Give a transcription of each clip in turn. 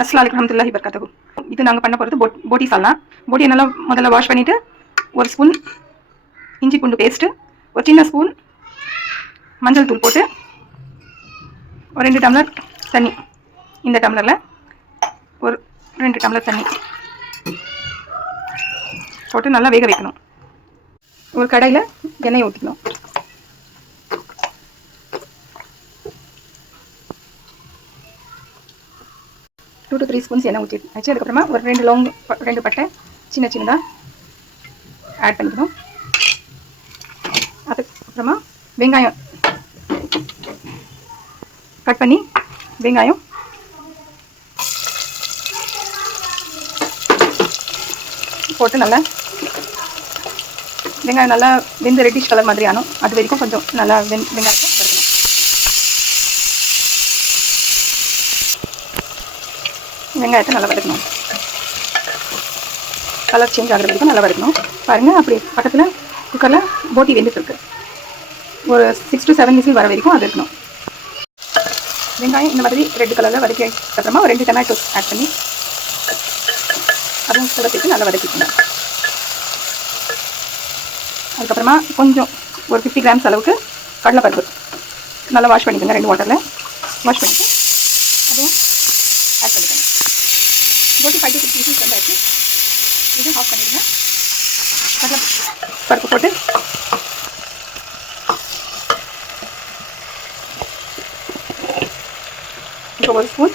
அஸ்ஸலாமு அலைக்கும் வரஹ்மத்துல்லாஹி வபரகாத்துஹு. இது நாங்கள் பண்ண போகிறது போட்டி சால்னா. போட்டியை நல்லா முதல்ல வாஷ் பண்ணிவிட்டு ஒரு ஸ்பூன் இஞ்சி பூண்டு பேஸ்ட்டு, ஒரு சின்ன ஸ்பூன் மஞ்சள் தூள் போட்டு ஒரு 2 டம்ளர் தண்ணி, இந்த டம்ளரில் ஒரு 2 டம்ளர் தண்ணி போட்டு நல்லா வேக வைக்கணும். ஒரு கடாயில் எண்ணெயை ஊற்றிக்கணும். டூ to 3 ஸ்பூன்ஸ் எண்ணெய் ஊற்றி வச்சு அதுக்கப்புறமா ஒரு 2 பட்டை சின்ன சின்னதாக ஆட் பண்ணிக்கணும். அதுக்கப்புறமா வெங்காயம் கட் பண்ணி வெங்காயம் போட்டு நல்லா வெங்காயம் நல்லா வெந்த ரெட்டிஷ் கலர் மாதிரி ஆனும். அது வரைக்கும் கொஞ்சம் நல்லா வெங்காயத்தை வறுக்கணும். வெங்காயத்தை நல்லா வதக்கணும். கலர் சேஞ்ச் ஆகிற வரைக்கும் நல்லா வதக்கணும். பாருங்கள், அப்படி பக்கத்தில் குக்கரில் போட்டி வெந்துட்டுருக்கு. ஒரு 6 to 7 விசில் வர வரைக்கும் அது இருக்கணும். வெங்காயம் இந்த மாதிரி ரெட் கலரில் வதக்கிட்டப்புறமா ஒரு 2 டொமேட்டோஸ் ஆட் பண்ணி அதுவும் கூட சேர்த்து நல்லா வதக்கிக்கணும். அதுக்கப்புறமா கொஞ்சம் ஒரு 50 கிராம்ஸ் அளவுக்கு கடலைப்பருப்பு நல்லா வாஷ் பண்ணிக்கோங்க. 2 வாட்டரில் வாஷ் பண்ணிவிட்டு அதுவும் ஆட் பண்ணிக்கோங்க. போட்டி 5 to 6 விசில்ஸ் வந்தாச்சு. இது ஆஃப் பண்ணிடுங்க. கடலைப்பருப்பு போட்டு இப்போ ஒரு ஸ்பூன்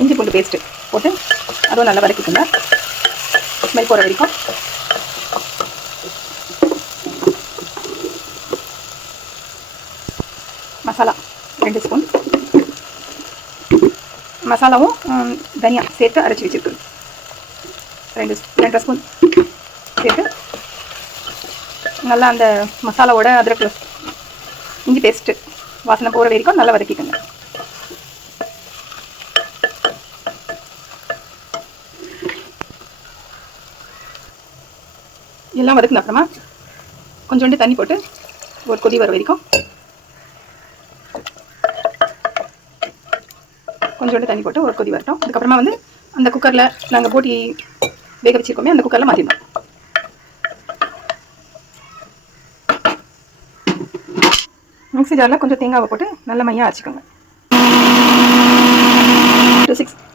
இஞ்சி பூண்டு பேஸ்ட்டு போட்டு அதுவும் நல்லா வதக்கிக்கோங்க. ஸ்மெல் போகிற வரைக்கும். மசாலா 2 ஸ்பூன் மசாலாவும் தனியா சேர்த்து அரைச்சி வச்சுருக்கு 2 ஸ்பூன் சேர்த்து நல்லா அந்த மசாலாவோட அதில் இஞ்சி பேஸ்ட்டு வாசனை போகிற வரைக்கும் நல்லா வதக்கிக்கோங்க. எல்லாம் வதக்கின அப்புறமா கொஞ்சோண்டு தண்ணி போட்டு ஒரு கொதி வர வரைக்கும் கொஞ்சோண்டு தண்ணி போட்டு ஒரு கொதி வரட்டும். அதுக்கப்புறமா வந்து அந்த குக்கரில் நாங்கள் போட்டி வேக வச்சுருக்கோமே அந்த குக்கரில் மாற்றிடணும். மிக்ஸி ஜாரில் கொஞ்சம் தேங்காவை போட்டு நல்ல மையாக அரைச்சிக்கோங்க.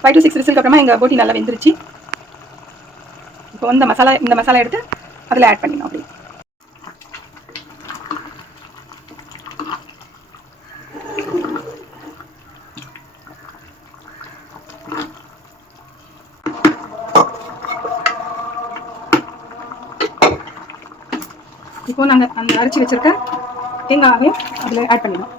5 to 6 விசிலுக்கு அப்புறமா எங்கள் போட்டி நல்லா வெந்துருச்சு. இப்போ இந்த மசாலா எடுத்து அதில் ஆட் பண்ணிடணும். அப்படி இப்போ நாங்கள் அந்த அரைச்சி வச்சுருக்க தேங்காவையும் அதில் ஆட் பண்ணிடணும்.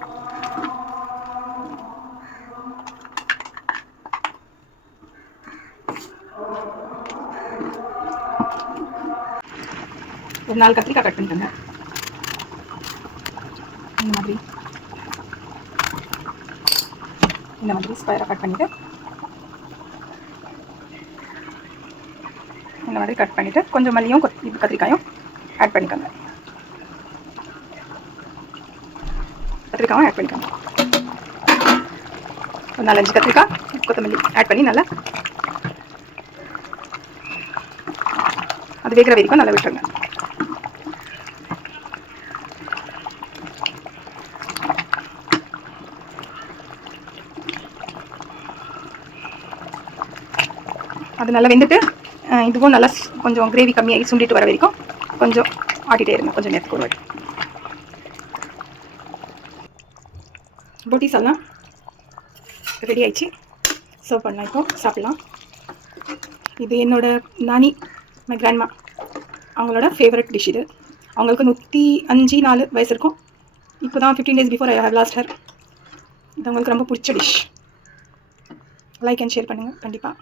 ஒரு 4 கத்திரிக்காய் கட் பண்ணிட்டேங்க. இந்த மாதிரி ஸ்கொயராக கட் பண்ணிவிட்டு இந்த மாதிரி கட் பண்ணிவிட்டு கொஞ்சம் மல்லியும் கத்திரிக்காயும் ஆட் பண்ணிக்கோங்க. கத்திரிக்காயும் ஆட் பண்ணிக்கோங்க. ஒரு 4-5 கத்திரிக்காய் கொத்தமல்லி ஆட் பண்ணி நல்லா அது வேகிற வரைக்கும் நல்லா விட்டுருங்க. அது நல்லா வெந்துட்டு இதுவும் நல்லா கொஞ்சம் கிரேவி கம்மியாகி சுண்டிட்டு வர வரைக்கும் கொஞ்சம் ஆட்டிகிட்டே இருங்க. கொஞ்சம் நேரத்துக்கு ஒரு வாட்டி. போட்டி சால்னா ரெடி ஆயிடுச்சு. சர்வ் பண்ணலாம். இப்போ சாப்பிட்லாம். இது என்னோட நானி, மை கிராண்ட்மா, அவங்களோட ஃபேவரட் டிஷ் இது. அவங்களுக்கு 105-4 வயசு இருக்கும். இப்போ தான் 15 days before I have lost her. இது அவங்களுக்கு ரொம்ப பிடிச்ச டிஷ். லைக் அண்ட் ஷேர் பண்ணுங்கள் கண்டிப்பாக.